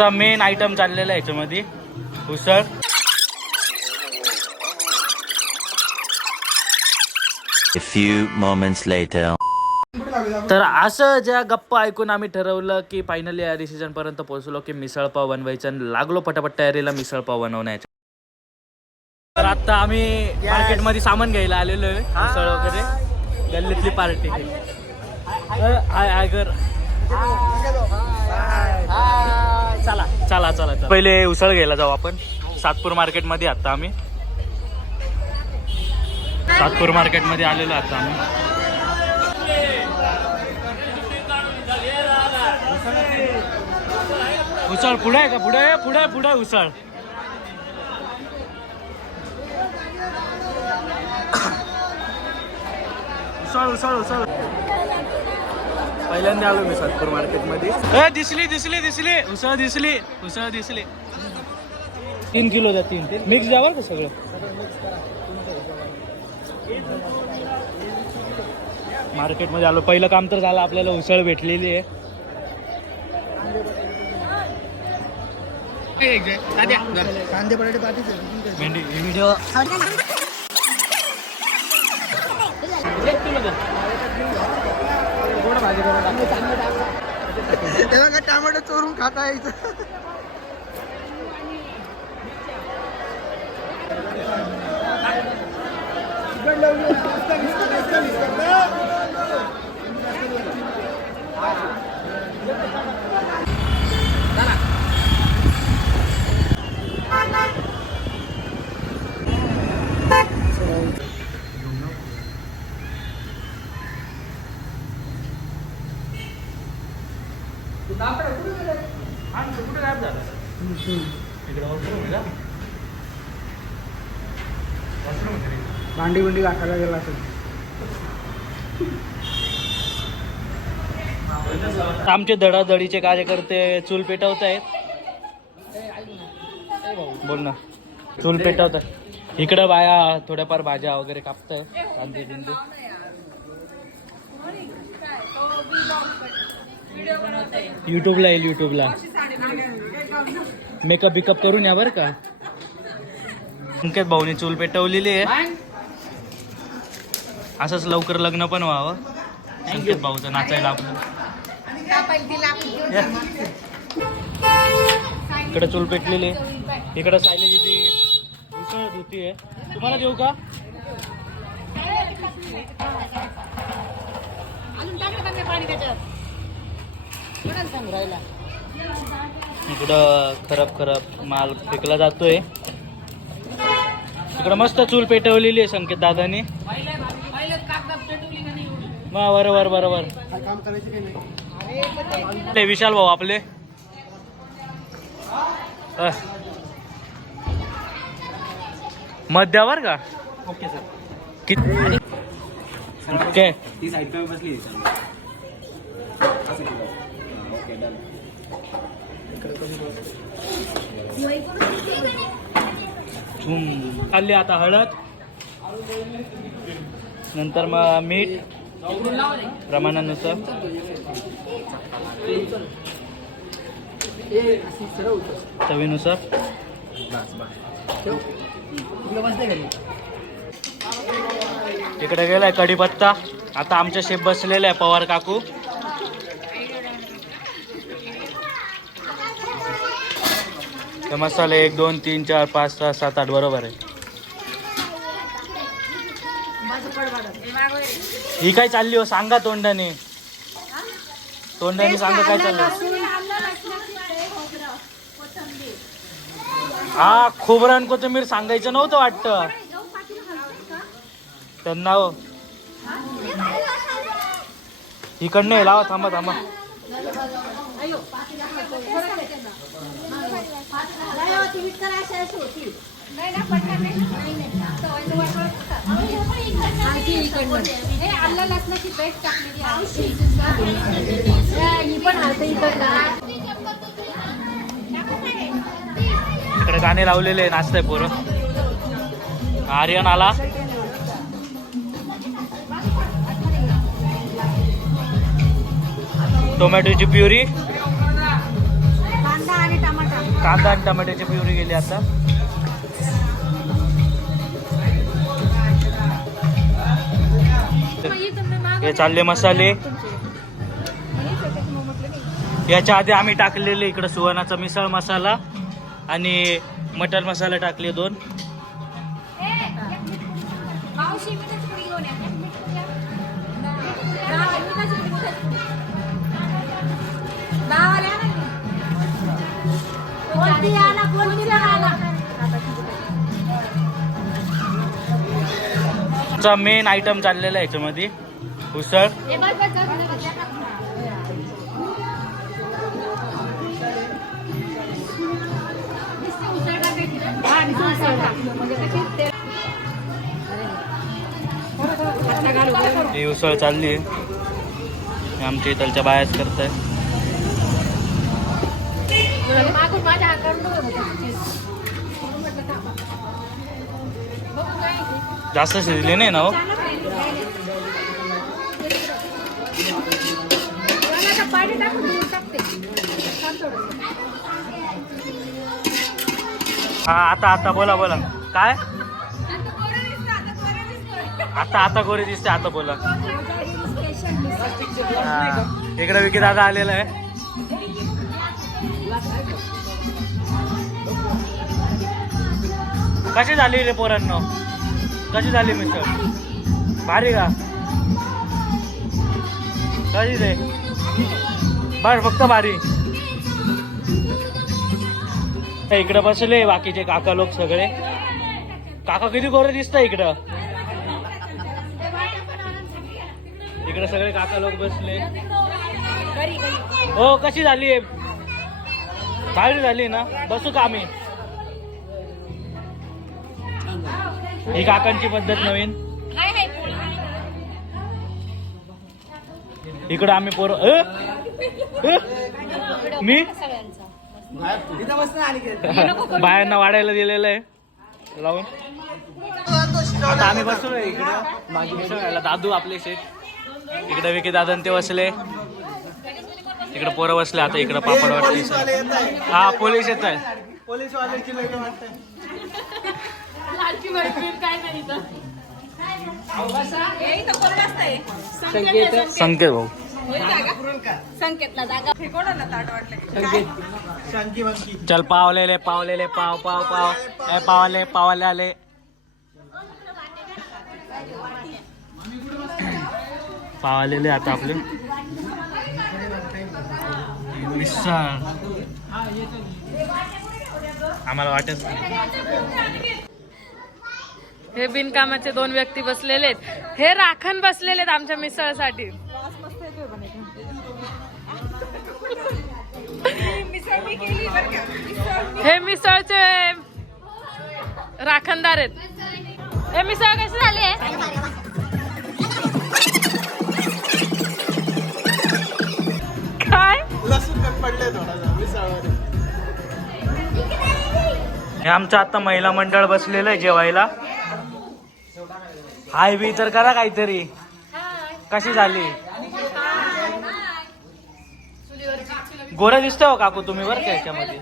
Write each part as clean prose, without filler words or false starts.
आमचा main item चाललेला आहे याच्यामध्ये उसळ. A few moments later. तर असं ज्या गप्पा ऐकून आम्ही ठरवलं की फायनली या डिसिजन पर्यंत पोहोचलो की मिसळपाव बनवायचं आणि लागलो पटापट तयारीला मिसळपाव बनवण्याच्या. तर आता आम्ही मार्केटमध्ये सामान घ्यायला आलेलो आहे. मिसळ वगैरे गल्लीतली पार्टी. चला चला चला पहिले उसळ घ्यायला जाऊ आपण. सातपूर मार्केटमध्ये आता आम्ही सातपूर मार्केटमध्ये आलेलो आता आम्ही. उसळ पुढे आहे का? पुढे पुढे पुढे उसळ. उसळ उसळ उसळ. पहिल्यांदा आलो मी सातपूर मार्केटमध्ये. दिसली दिसली दिसली उसळ दिसली उसळ दिसली. 3 किलो द्या. 3 मिक्स द्यावर का सगळं. मार्केटमध्ये आलो. पहिलं काम तर झालं आपल्याला. उसळ भेटलेली आहे. कांदे बटाटे पाठीचे भेंडी व्हिडिओ टमाटो चोरून खाता यायचं. भांडी बिंडी घासायला गेला असेल. आमचे धडाधडीचे कार्यकर्ते चूल पेटवत आहेत. बोल ना. चूल पेटवत आहे. इकडं बाया थोड्याफार भाज्या वगैरे कापताय. कांदे बिंदे. युट्यूबला येईल. युट्यूबला मेकअप बिकअप करून या बरं का. संकेत भाऊने चूल पेटवलेली आहे. असंच लवकर लग्न पण व्हावं संकेत भाऊचं नाचायला आपलं. इकडे चूल पेटलेली आहे. इकडे सायली दिदी उसळ धुती आहे. तुम्हाला देऊ का? इकडं खरप खरप माल फेकला जातोय. इकडं मस्त चूल पेटवलेली आहे संकेत दादानी. बरोबर बरोबर. ते विशाल भाऊ आपले. मध्यावर का? Okay sir. किती ओके. ती साईड पे बसली. खाल्ली आता हळद. नंतर मग मीठ प्रमाणानुसार. चवीनुसार. इकडे गेलाय कढीपत्ता. आता आमच्या शेफ बसलेले आहे पवार काकू. ते मसाले 1 2 3 4 5 6 7 8 बरोबर आहे. ही काय चालली हो? सांगा तोंडाने. तोंडाने सांगा काय चाललं. हा खोबरं आणि कोथिंबीर सांगायचं नव्हतं वाटतं त्यांना हो. इकडनं हे लावा. थांबा थांबा. इकडे गाणे लावलेले नाचताय पोरं. आर्यन आला. टोमॅटोची प्युरी. कांदा आणि टमाटर कांदा आणि टमाट्याची प्युरी गेली आता. हे चालले मसाले. याच्या आधी आम्ही टाकलेले इकडं सुवर्णाचा मिसळ मसाला आणि मटन मसाला टाकले 2. मेन आयटम चाललेला आहे याच्यामध्ये उसळ. ही उसळ चालली आमच्या इथलच्या बायाच करताय. जास्त शिजली नाही ना हो. हा आता बोला काय. आता गोरी दिसते. आता बोला. इकडे विकी दादा आलेला आहे. कशी झाली रे पोरांनो, कशी झाली मिसळ? भारी का? कशी रे? बस फक्त भारी. इकडे बसले बाकीचे काका लोक सगळे. काका किती गोरे दिसत इकडं. इकडे सगळे काका लोक बसले. हो कशी झाली? भारी झाली ना. बसू का आम्ही? ही काकांची पद्धत नवीन. इकडं आम्ही पोर मी बायांना वाढायला दिलेलं आहे लावून. आता आम्ही बसलो इकडं माझी मिसळ. दादू आपले शेठ इकडे विकी दादा ते बसले. इकडे पोरं बसले. आता इकडे पापड वाटते. हा पोलीस येत आहे. पोलीस वाल्याची लोक वाटत. संकेत भाऊ चल पावलेले पावलेले पाव पाव पाव पावले पावले आले. पावलेले आता आपले मिसळ. आम्हाला वाटत हे बिनकामाचे 2 व्यक्ती बसलेले आहेत. हे राखण बसलेले आहेत आमच्या मिसळसाठी. हे मिसळचे राखणदार आहेत. हे मिसळ कशी झाली? काय पडले थोडासा मिसळवर. हे आमचं आता महिला मंडळ बसलेलं आहे जेवायला. हाय बी तर करा काहीतरी. कशी झाली? गोरा दिसतो हो काकू तुम्ही बरं का याच्यामध्ये.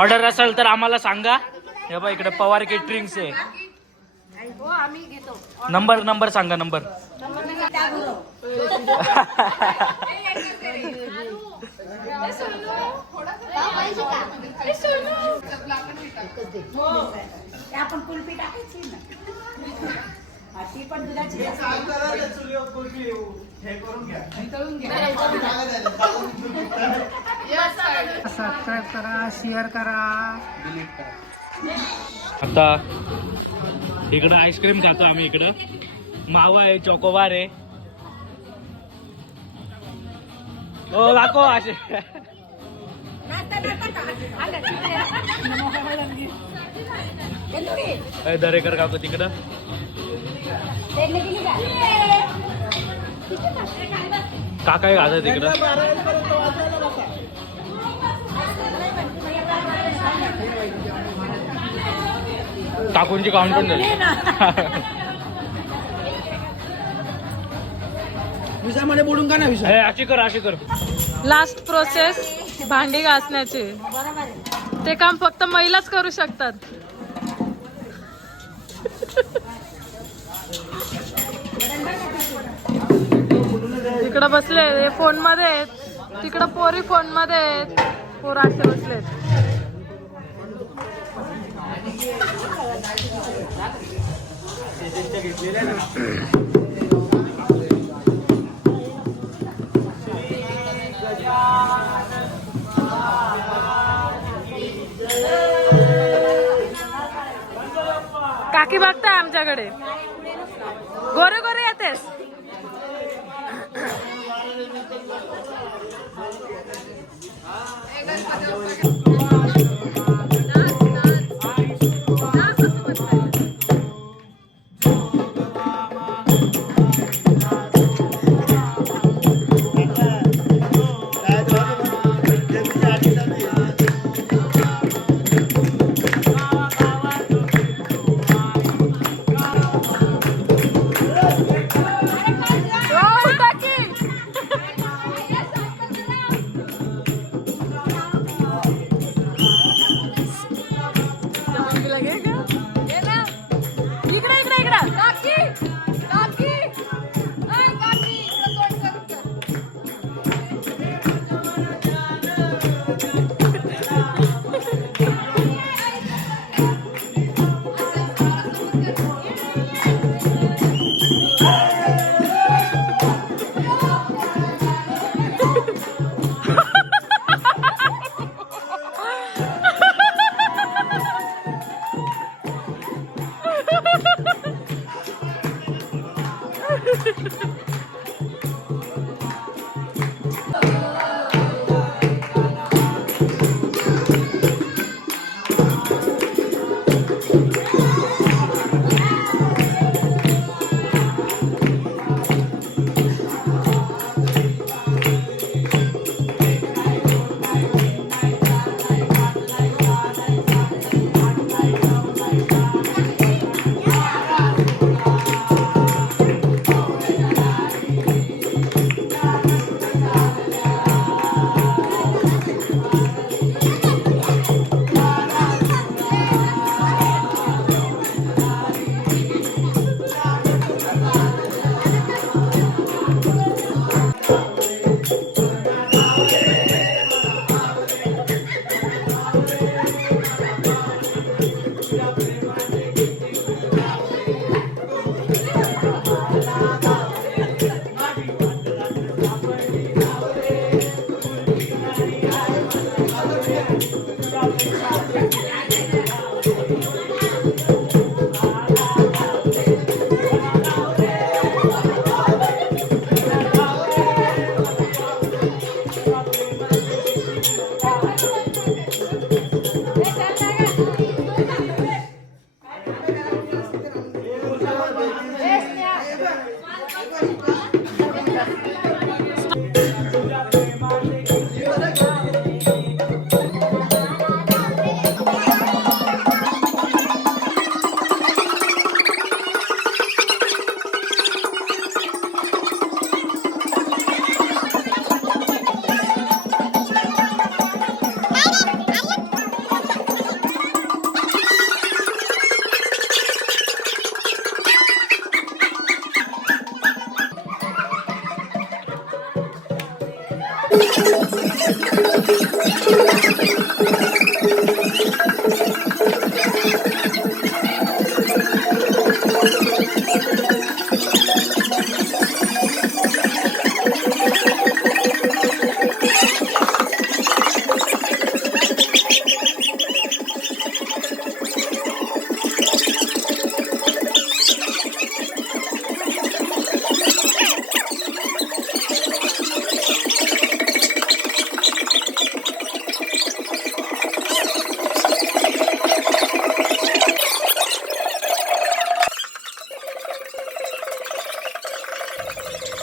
ऑर्डर असेल तर आम्हाला सांगा. हे बघा इकडे पवार केटरिंग्स आहे. नंबर सांगा. नंबर आपण कुल्फी टाकायची ना. ती पण दुधाची. सबस्क्राईब करा, शेअर करा, डिलीट करा. आता इकडं आईस्क्रीम खातो आम्ही. इकडं मावा आहे, चॉकोबार आहे. हो दाखव असे. दरेकर काकू तिकडं. काका घालत तिकडं. काकूंची काउंट पण झाली. विषामध्ये बुडून का नाही विषय अशी कर लास्ट प्रोसेस भांडी घासण्याची. ते काम फक्त महिलाच करू शकतात. इकडं बसले हे फोन मध्ये आहेत, तिकडं पोरी फोन मध्ये आहेत, पोरं असे बसलेत. काकी बघताय आमच्याकडे, गोरे गोरे येतेस.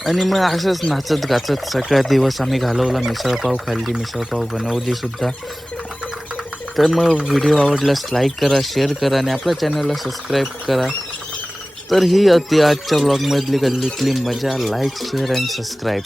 आणि मग असंच नाचत गाचत सगळा दिवस आम्ही घालवला. मिसळपाव खाल्ली, मिसळपाव बनवली सुद्धा. तर मग व्हिडिओ आवडल्यास लाईक करा, शेअर करा आणि आपल्या चॅनलला सबस्क्राईब करा. तर ही होती आजच्या ब्लॉगमधली गल्लीतली मजा. Like share and subscribe.